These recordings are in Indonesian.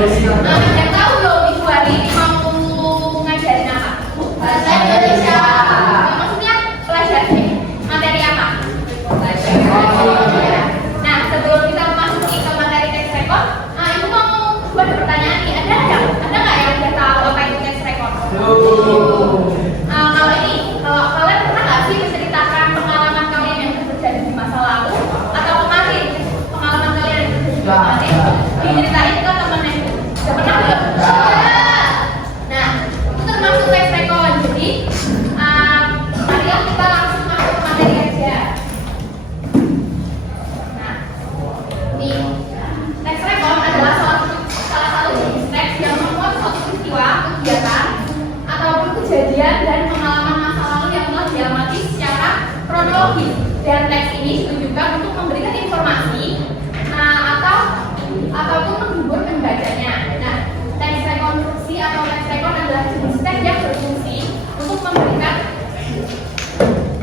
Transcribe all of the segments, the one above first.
Yang tahu dong Ibu hari ini mau ngajarin apa? Bahasa Indonesia. Maksudnya pelajaran materi apa? Nah, sebelum kita masuk ke materi teks rekor, Ibu mau buat pertanyaan nih. Ada nggak yang udah tahu apa itu teks rekor? Kalau kalian pernah nggak sih menceritakan pengalaman kalian yang terjadi di masa lalu atau kemarin? Pengalaman kalian yang terjadi di kemarin diceritain ke temennya. Udah pernah nggak? Nah, itu termasuk teks rekor. Jadi, mari kita langsung masuk ke materi aja. Nah, nih, teks rekor adalah salah satu jenis teks yang memuat suatu peristiwa, kegiatan, ataupun kejadian dan pengalaman masa lalu yang telah diamati secara kronologis. Dan teks ini ditujukan untuk memberikan informasi ataupun menghibur pembacanya. Nah, teks rekonstruksi atau teks rekor adalah jenis teks yang berfungsi untuk memberikan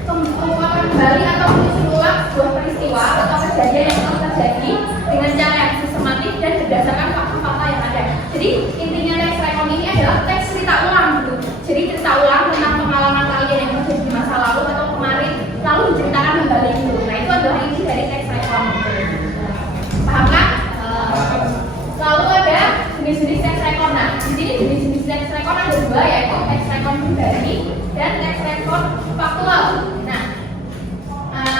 penguapan kembali atau menyusun ulang sebuah peristiwa atau kejadian yang telah terjadi dengan cara yang sistematis dan berdasarkan fakta-fakta yang ada. Jadi intinya teks rekor ini adalah teks cerita ulang gitu. Jadi cerita ulang tentang pengalaman kalian yang terjadi di masa lalu atau kemarin lalu diceritakan kembali gitu. Nah, itu adalah inti dari teks rekor. Paham kan? Lalu ada jenis-jenis teks rekor. Nah, di sini jenis-jenis teks rekor ada dua, yaitu teks rekor pribadi dan teks rekor faktual. Nah,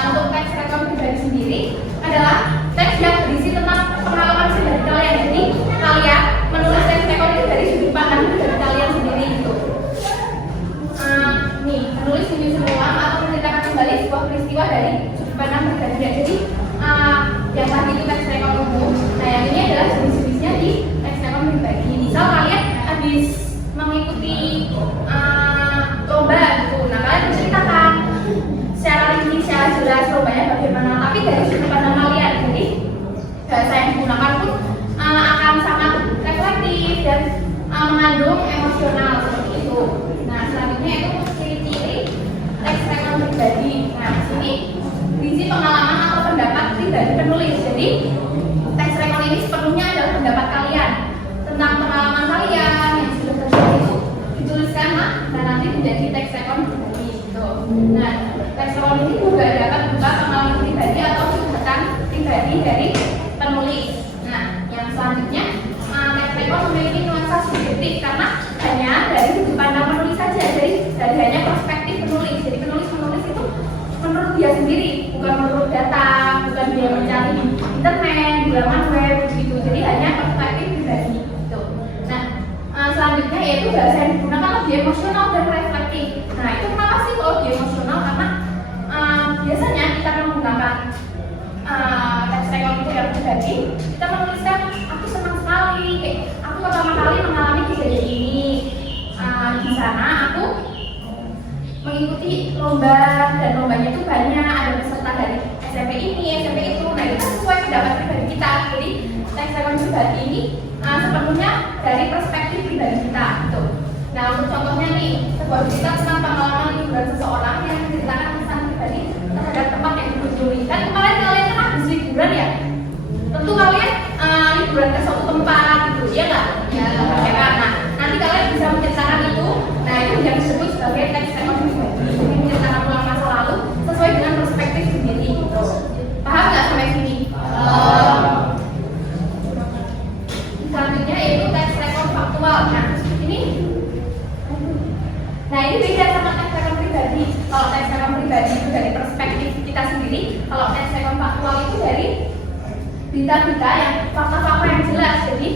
untuk teks rekor pribadi sendiri adalah teks yang berisi tentang pengalaman pribadi kalian. Jadi kalian menulis teks rekor itu dari sudut pandang pribadi kalian sendiri gitu. Nih, menulis menyusun ulang atau menceritakan kembali sebuah peristiwa dari sudut pandang pribadi. Jadi yang tadi itu teks rekor umum. Nah, yang ini adalah jenis-jenisnya di teks rekor pribadi. Misal kalian habis mengikuti lomba gitu. Nah, kalian menceritakan secara rinci, secara jelas lombanya bagaimana, tapi dari sudut pandang kalian. Jadi bahasa yang digunakan pun akan sangat reflektif dan mengandung emosional seperti itu. Nah, selanjutnya itu ciri-ciri teks rekor pribadi. Nah, di sini berisi pengalaman atau pendapat pribadi penulis. Jadi teks rekor ini sepenuhnya adalah pendapat kalian tentang pengalaman kalian yang sudah terjadi itu dituliskan dan nanti menjadi teks rekor pribadi gitu. Nah, teks rekor ini juga dapat berupa pengalaman pribadi atau curhatan pribadi dari penulis. Nah, yang selanjutnya teks rekor memiliki nuansa subjektif karena hanya dari sudut pandang penulis saja. Jadi hanya perspektif penulis. Jadi penulis itu menurut dia sendiri, bukan menurut data, bukan dia mencari di internet, di laman web gitu. Jadi hanya perspektif pribadi gitu. Nah, selanjutnya yaitu bahasa yang digunakan lebih emosional dan reflektif. Nah, itu kenapa sih kalau lebih emosional? Karena biasanya kita menggunakan teks rekor yang pribadi, kita menuliskan aku senang sekali, aku pertama kali mengalami kejadian ini. Di sana aku mengikuti lomba dan lombanya itu banyak, ada peserta dari SMP ini, SMP itu. Nah, itu kan sesuai pendapat pribadi kita. Jadi teks rekor pribadi ini sepenuhnya dari perspektif pribadi kita gitu. Nah, untuk contohnya nih, sebuah cerita tentang pengalaman liburan seseorang yang menceritakan kesan pribadi terhadap tempat yang dikunjungi. Kan kemarin kalian kan habis liburan ya? Tentu kalian liburan ke suatu tempat gitu, ya nggak? Ya kan? Nah, nanti kalian bisa menceritakan itu. Nah, itu yang disebut sebagai teks rekor pribadi. Menceritakan ulang masa lalu sesuai dengan perspektif sendiri gitu. Paham nggak sampai sini? Selanjutnya yaitu teks rekor faktual. Nah, ini beda sama teks rekor pribadi. Kalau teks rekor pribadi itu dari perspektif kita sendiri, kalau teks rekor faktual itu dari berita-berita yang fakta-fakta yang jelas. Jadi,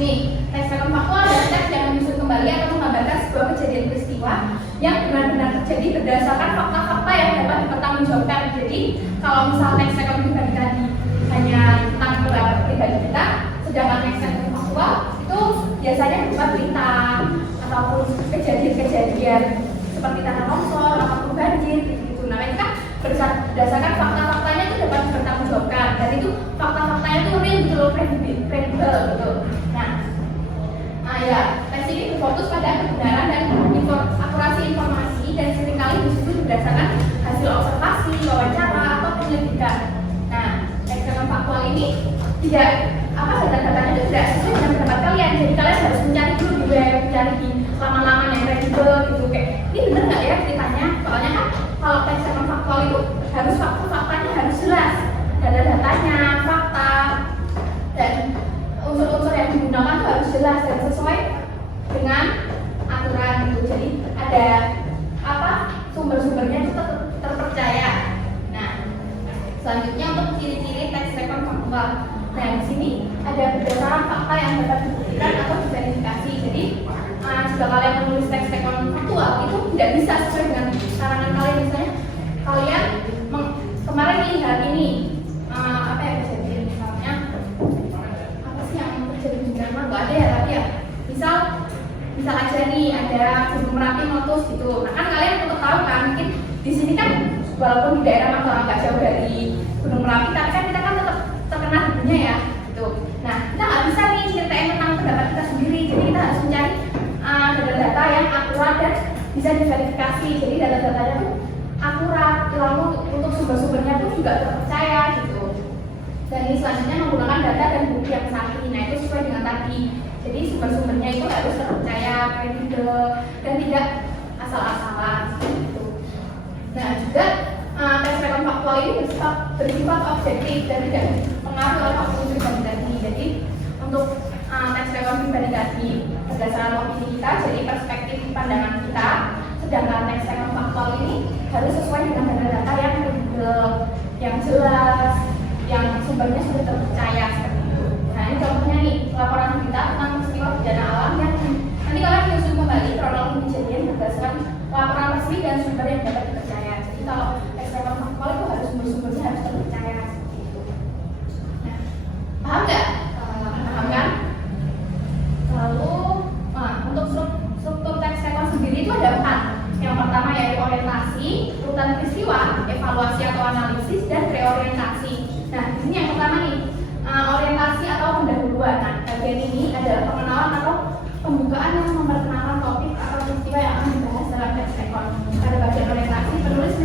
nih, teks rekor faktual adalah teks yang menyusun kembali atau menggambarkan sebuah kejadian peristiwa yang benar-benar terjadi berdasarkan fakta-fakta yang dapat dipertanggungjawabkan. Jadi, kalau misal teks rekor pribadi tadi hanya tentang pendapat pribadi kita, sedangkan teks rekor faktual itu biasanya berupa berita ataupun kejadian-kejadian seperti tanah longsor ataupun banjir gitu. Nah, itu kan berdasarkan fakta-faktanya itu dapat dipertanggungjawabkan dan itu fakta-faktanya itu real, kredibel gitu. Nah, ya, tes ini berfokus pada kebenaran dan akurasi informasi dan seringkali disusun berdasarkan hasil observasi, wawancara atau penyelidikan. Nah, tes faktual ini tidak data-datanya itu tidak sesuai dengan ini bener nggak ya ceritanya? Soalnya kan kalau teks rekon faktual itu harus faktanya harus jelas, data-datanya, fakta, dan unsur-unsur yang digunakan itu harus jelas dan sesuai dengan aturan itu. Jadi ada sumber-sumbernya itu terpercaya. Nah, selanjutnya untuk ciri-ciri teks rekon faktual. Nah, di sini ada berdasarkan fakta yang dapat dibuktikan atau diverifikasi. Jadi jika kalian menulis teks rekon faktual itu tidak bisa sesuai dengan karangan kalian. Misalnya kalian kemarin lihat ini apa yang terjadi, misalnya apa sih yang terjadi di Jerman? Nggak ada ya tadi ya. Misal aja nih ada Gunung Merapi meletus gitu. Nah kan kalian untuk tahu kan, mungkin di sini kan walaupun di daerah Magelang nggak jauh dari Gunung Merapi, tapi kan kita kan tetap terkena debunya ya gitu. Nah kita nggak bisa nih ceritain tentang pendapat kita sendiri. Jadi kita harus mencari data-data yang akurat dan bisa diverifikasi. Jadi data-datanya tuh akurat, lalu untuk sumber-sumbernya tuh juga terpercaya gitu. Dan ini selanjutnya menggunakan data dan bukti yang sahih. Nah itu sesuai dengan tadi. Jadi sumber-sumbernya itu harus terpercaya, kredibel, dan tidak asal-asalan gitu. Nah juga tes rekon faktual ini bersifat objektif dan tidak dipengaruhi oleh faktor pribadi tadi. Jadi untuk tes rekon pribadi tadi berdasarkan opini kita, jadi perspektif pandangan kita. Sedangkan tes rekon faktual ini harus sesuai dengan data-data yang kredibel, yang jelas, yang sumbernya sudah terpercaya seperti itu. Nah ini contohnya nih, laporan kita tentang peristiwa bencana alam yang nanti kalian menyusun kembali kronologi kejadian berdasarkan laporan resmi dan sumber yang dapat dipercaya. Jadi kalau tes rekon faktual itu harus sumbernya harus terpercaya seperti itu. Nah, paham nggak? Paham kan? Lalu untuk struktur teks rekon sendiri itu ada 4. Yang pertama yaitu orientasi, urutan peristiwa, evaluasi atau analisis, dan reorientasi. Nah, di sini yang pertama nih, orientasi atau pendahuluan. Nah, bagian ini adalah pengenalan atau pembukaan yang memperkenalkan topik atau peristiwa yang akan dibahas dalam teks rekon. Pada bagian orientasi, penulis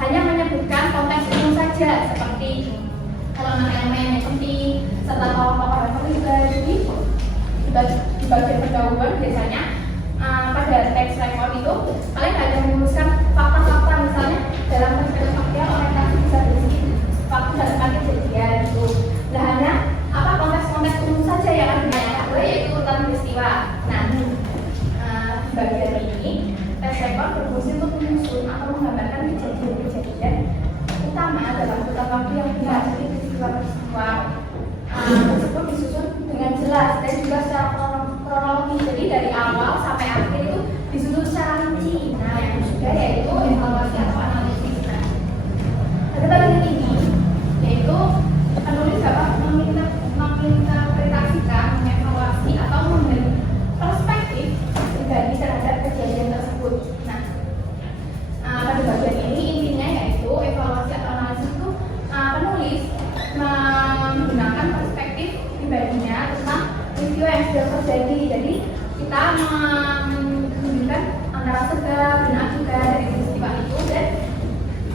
hanya menyebutkan konteks umum saja, seperti elemen-elemen yang penting serta tokoh-tokoh yang terlibat. Jadi di bagian pendahuluan biasanya pada teks rekon itu kalian hanya menuliskan fakta-fakta, misalnya dalam teks faktual orientasi bisa berisi fakta dan kejadian itu. Nah hanya konteks-konteks umum saja yang akan ditanyakan, yaitu urutan peristiwa. Nah di bagian ini teks rekon berfungsi untuk menyusun atau menggambarkan kejadian-kejadian utama dalam urutan waktu yang dihadiri peristiwa-peristiwa tersebut disusun dengan jelas dan juga secara kronologi. Jadi dari awal sampai akhir itu disusun secara rinci. Nah yang juga yaitu evaluasi atau analisis. Nah ada bagian ini yaitu penulis dapat menginterpretasikan, mengevaluasi atau memberi perspektif pribadi terhadap kejadian tersebut. Nah pada bagian ini intinya yaitu evaluasi atau analisis itu penulis menggunakan perspektif pribadinya tentang peristiwa yang sudah terjadi. Jadi kita menunjukkan antara sebab dan akibat dari peristiwa itu dan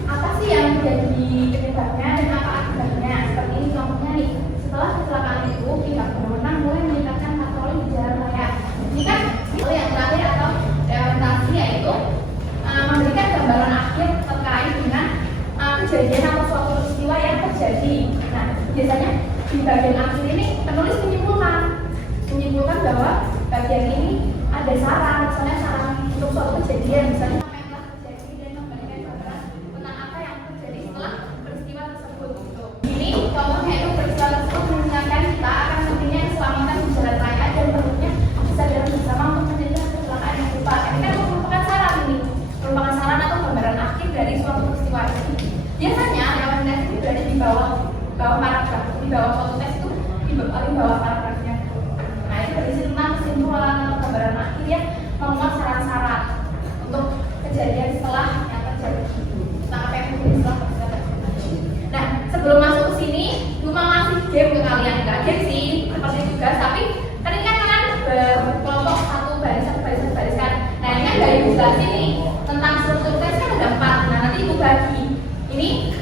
apa sih yang menjadi penyebabnya dan apa akibatnya. Seperti ini contohnya nih, setelah kecelakaan itu pihak berwenang mulai meningkatkan patroli di jalan raya. Ini kan yang terakhir atau orientasi yaitu memberikan gambaran akhir terkait dengan kejadian atau suatu peristiwa yang terjadi. Nah biasanya di bagian akhir ini penulis menyimpulkan bahwa bagian ini ada saran, misalnya saran untuk suatu kejadian, misalnya apa yang telah terjadi dan memberikan gambaran tentang apa yang terjadi setelah peristiwa tersebut. Ini contohnya itu peristiwa tersebut mengingatkan kita akan pentingnya keselamatan di jalan raya dan perlunya kesadaran bersama untuk mencegah kecelakaan yang serupa. Ini kan merupakan saran atau gambaran akhir dari suatu peristiwa. Biasanya rekomendasi itu berada di bawah paragraf, di bawah suatu teks itu di bawah paragrafnya. Nah itu berisi tentang kesimpulan atau gambaran akhir yang memuat saran-saran untuk kejadian setelah yang terjadi, tentang apa yang terjadi setelah peristiwa terjadi. Nah sebelum masuk ke sini, gue mau ngasih game ke kalian. Nggak game sih, seperti tugas, tapi kan ini kan kalian berkelompok satu baris kan. Nah ini kan dari tugas ini tentang struktur teks kan ada 4. Nah nanti ibu bagi ini.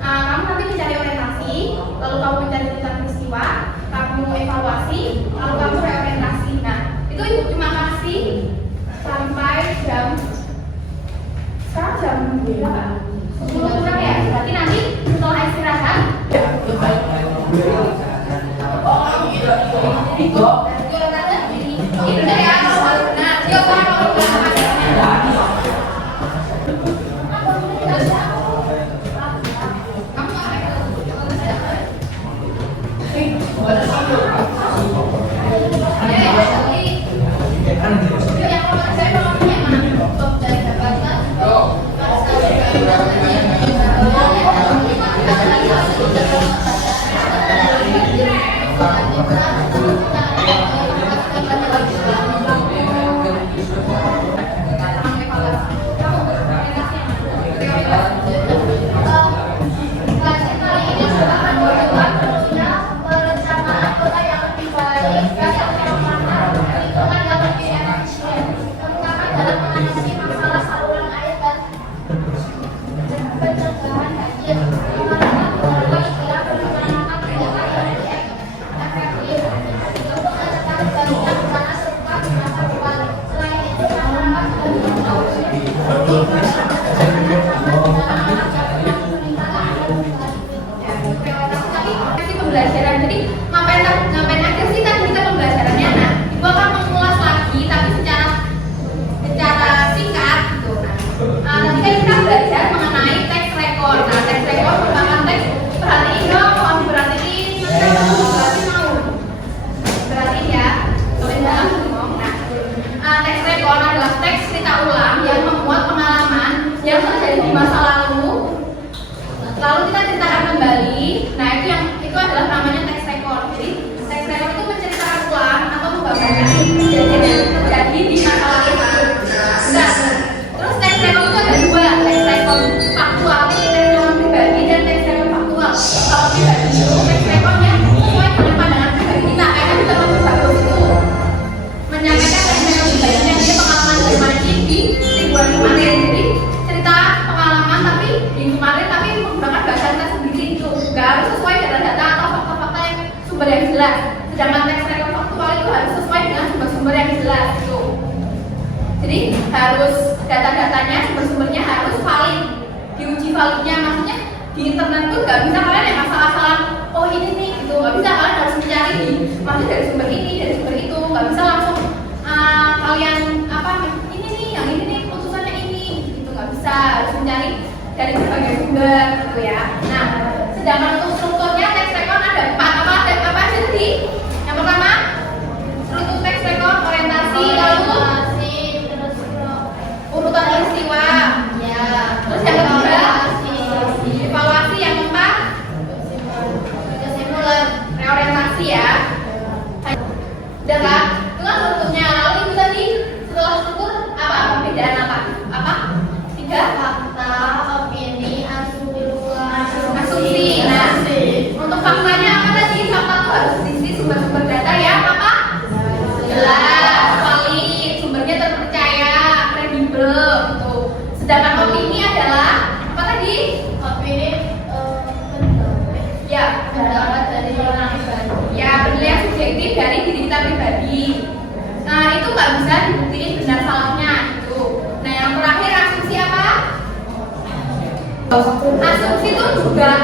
Kamu nanti mencari orientasi, lalu kamu mencari tentang peristiwa, kamu evaluasi, lalu kamu reorientasi. Nah, itu ibu cuma kasih sampai jam kurang ya. Berarti nanti setelah istirahat. Itu ya kalau benar. Dia kalau pembelajaran. Jadi ngapain aja sih tadi kita pembelajarannya? Nah, Ibu akan mengulas lagi tapi secara singkat gitu. Nah, tadi kan kita belajar mengenai teks rekor. Nah, teks rekor merupakan teks, perhatiin dong, kamu perhatiin, perhatiin ya. Nah, teks rekor adalah teks cerita ulang yang memuat pengalaman yang terjadi di masa lalu. Lalu kita ceritakan kembali. Nah, itu adalah namanya teks rekor. Jadi teks rekor itu menceritakan ulang atau menggambarkan kejadian yang terjadi di masa lalu. Nah, terus teks rekor itu ada dua, teks rekor faktual, teks rekor pribadi, dan teks rekor faktual. Kalau pribadi itu teks rekornya sesuai dengan pandangan pribadi kita. Kayak kita bagus itu menyampaikan teks rekor pribadi yang dia pengalaman dari mana di bulan kemarin. Jadi cerita pengalaman tapi di kemarin tapi menggunakan bahasa kita sendiri itu nggak harus sesuai data-data atau fakta-fakta yang sumber yang jelas. Sedangkan teks rekor faktual itu harus sesuai dengan sumber-sumber yang jelas itu. Jadi harus data-datanya, sumber-sumbernya harus valid, diuji validnya. Maksudnya di internet tuh nggak bisa kalian yang asal-asalan oh ini nih gitu, nggak bisa. Kalian harus mencari maksudnya dari sumber ini, dari sumber itu. Nggak bisa langsung kalian ini nih, yang ini nih putusannya ini gitu, nggak bisa. Harus mencari dari berbagai sumber gitu ya. Nah, sedangkan untuk strukturnya teks rekor ada apa aja tadi? Yang pertama, struktur teks rekor orientasi, lalu urutan peristiwa, ya. Terus yang kedua, evaluasi, yang keempat, kesimpulan, reorientasi ya. Udah kan? Itu kan strukturnya. Lalu itu tadi setelah struktur apa? Perbedaan apa? Tiga fakta, opini, asumsi. Nah, untuk faktanya apa tadi? Fakta itu harus diisi sumber-sumber data yang apa? Jelas, valid, sumbernya terpercaya, kredibel gitu. Sedangkan opini adalah apa tadi? Opini ya, pendapat dari orang pribadi. Ya, penilaian subjektif dari diri kita pribadi. Nah, itu nggak bisa dibuktiin benar salahnya gitu. Nah, yang terakhir asumsi apa? Asumsi itu dugaan